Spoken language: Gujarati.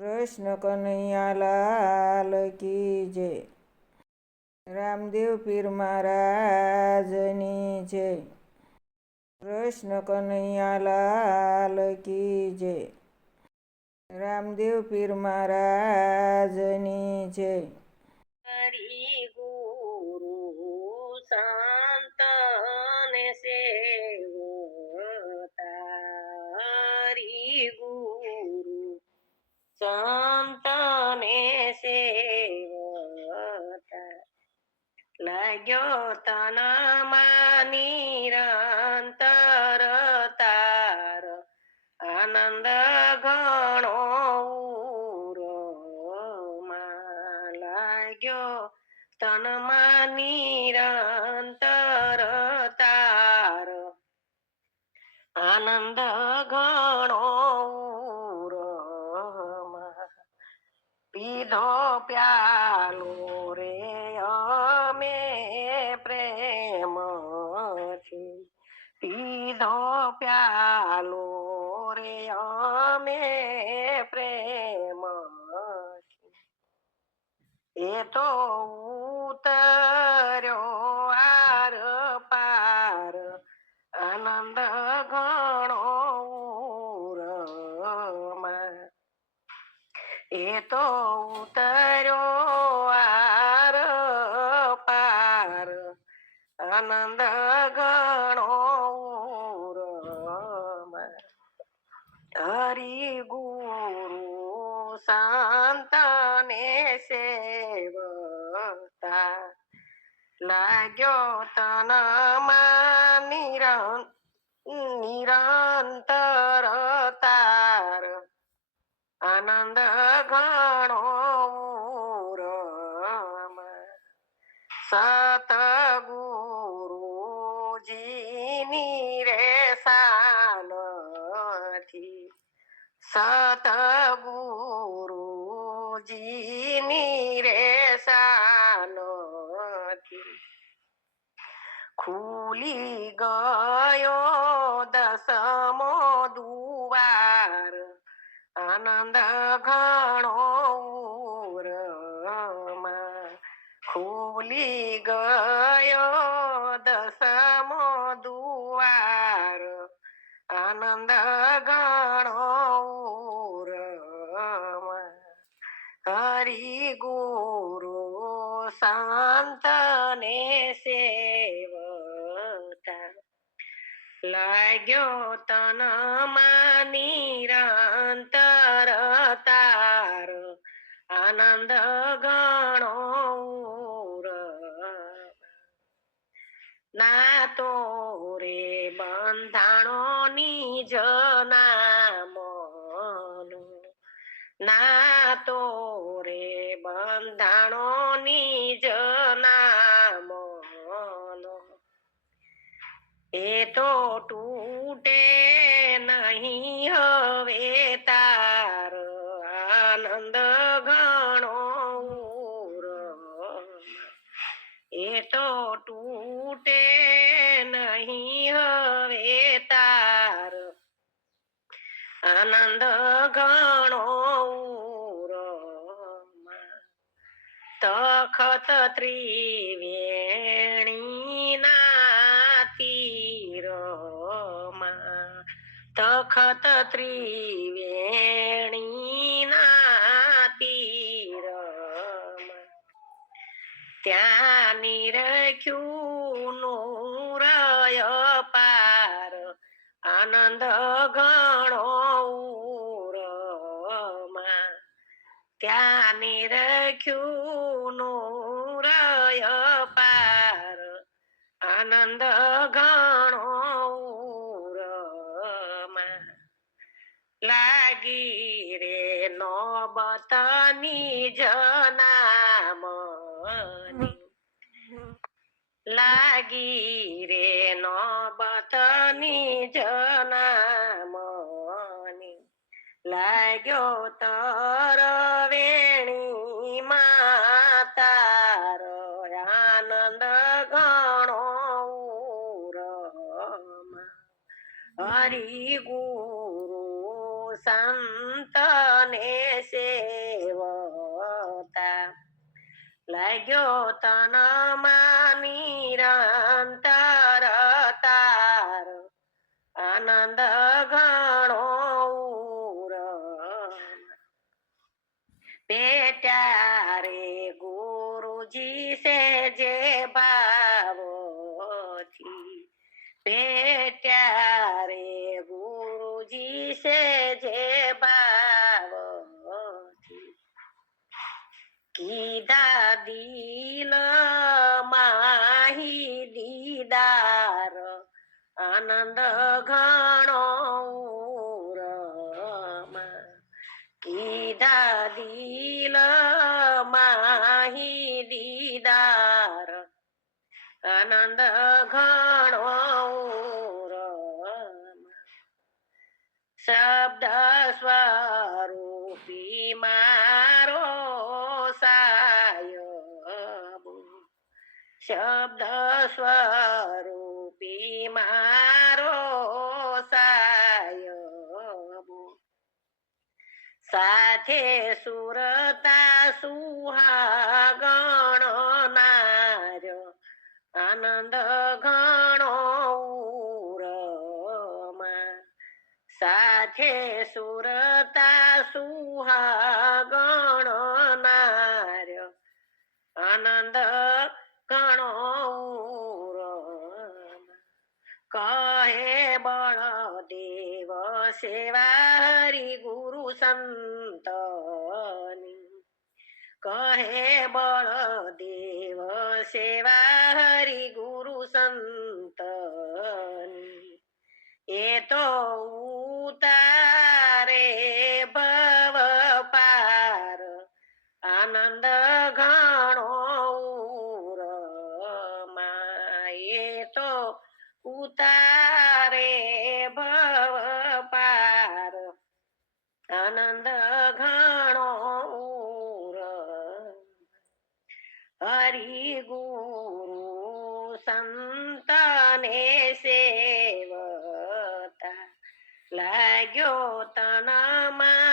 કૃષ્ણ કનૈયા લાલ કી જય. રામદેવ પીર મહારાજની જય. કૃષ્ણ કનૈયા લાલ કી જય. રામદેવ પીર મહારાજની જય. હરિ ગુરુ સંતને સેવતા, હરિ ગુરુ સંતને સેવતા, લાગ્યો તનમાં નિરંતર તાર, આનંદ ઘણો ઉરમાં લાગ્યો તનમાં નિરંતર તાર, આનંદ ઘણો ઉરમાં પીધો પ્યાલો રે અમે પ્રેમથી, પીધો પ્યાલો રે અમે પ્રેમથી, એ તો ઉતર્યો આર પાર, આનંદ ઘણો ઉરમાં, એ તો ઉતર્યો આર પાર, આનંદ ઘણો ઉરમાં. હરિ ગુરુ સંતને સેવતા, લાગ્યો તનમાં નિરંતર તાર, આનંદ ઘણો ઉરમાં. સતગુરુજીની રે સાનથી, સતગુરુજીની રે સાનથી, ખુલી ગયો દસમો દુવાર, આનંદ ઘણો ઉરમાં. ખુલી ગયો દસમો દુવાર, આનંદ ઘણો ઉરમાં. હરિ ગુરુ સંતને સેવતા, લાગ્યો તનમાં નિરંતર તાર, આનંદ ઘણો ઉરમાં. ના તો રે બંધાણો નિજ નામનો, ના તો રે બંધાણો નિજ નામનો, એ તો તૂટે નહીં હવે તાર, આનંદ ઘણો ઉરમાં. એ તો તૂટે નહીં હવે તાર, આનંદ ઘણો ઉરમાં. તખત ત્રિવેણી ના તીરમાં, તખત ત્રિવેણી ના તીરમાં, ત્યાં નિરખ્યું નુરય પાર, આનંદ ઘણો ઉરમાં. ત્યાં નિરખ્યું નુરય પાર, આનંદ ઘણો ઉરમાં. લાગી રે નોબત નિજ નામની, લાગી રે નોબત નિજ નામની, લાગ્યો તર વેણી માતાર, આનંદ ઘણો ઉરમાં. હરિ ગુરુ સંતને સે લાગ્યો તનમાં નિરંતર તાર આનંદ ઘણો બેટા રે ગુરુજી સે જે ભાવોથી બેટા રે ગુરુજી સે જે ભાવોથી કીધા દિલ માહી દીદાર આનંદ ઘણો કીધા દિલ માહી દીદાર આનંદ ઘણો શબ્દ સ્વરૂપી મારો સાયબ શબ્દ સ્વરૂપી મારો સાયબ સાથે સુરતા સુહાગણ નાર્યો આનંદ ઘણો સાથે સુરતા સુહાગણ નાર્યો આનંદ ઘણો કહે બળદેવ સેવા હરિ ગુરુ સંતની કહે બળદેવ સેવા હરિ ગુરુ સંતની એ તો ઉતારે ભવ પાર આનંદ ઘણો એ તો ઉતારે ભવ પાર આનંદ ઘણો હરિ ગુરુ સંતને સેવતા લાગ્યો તનમાં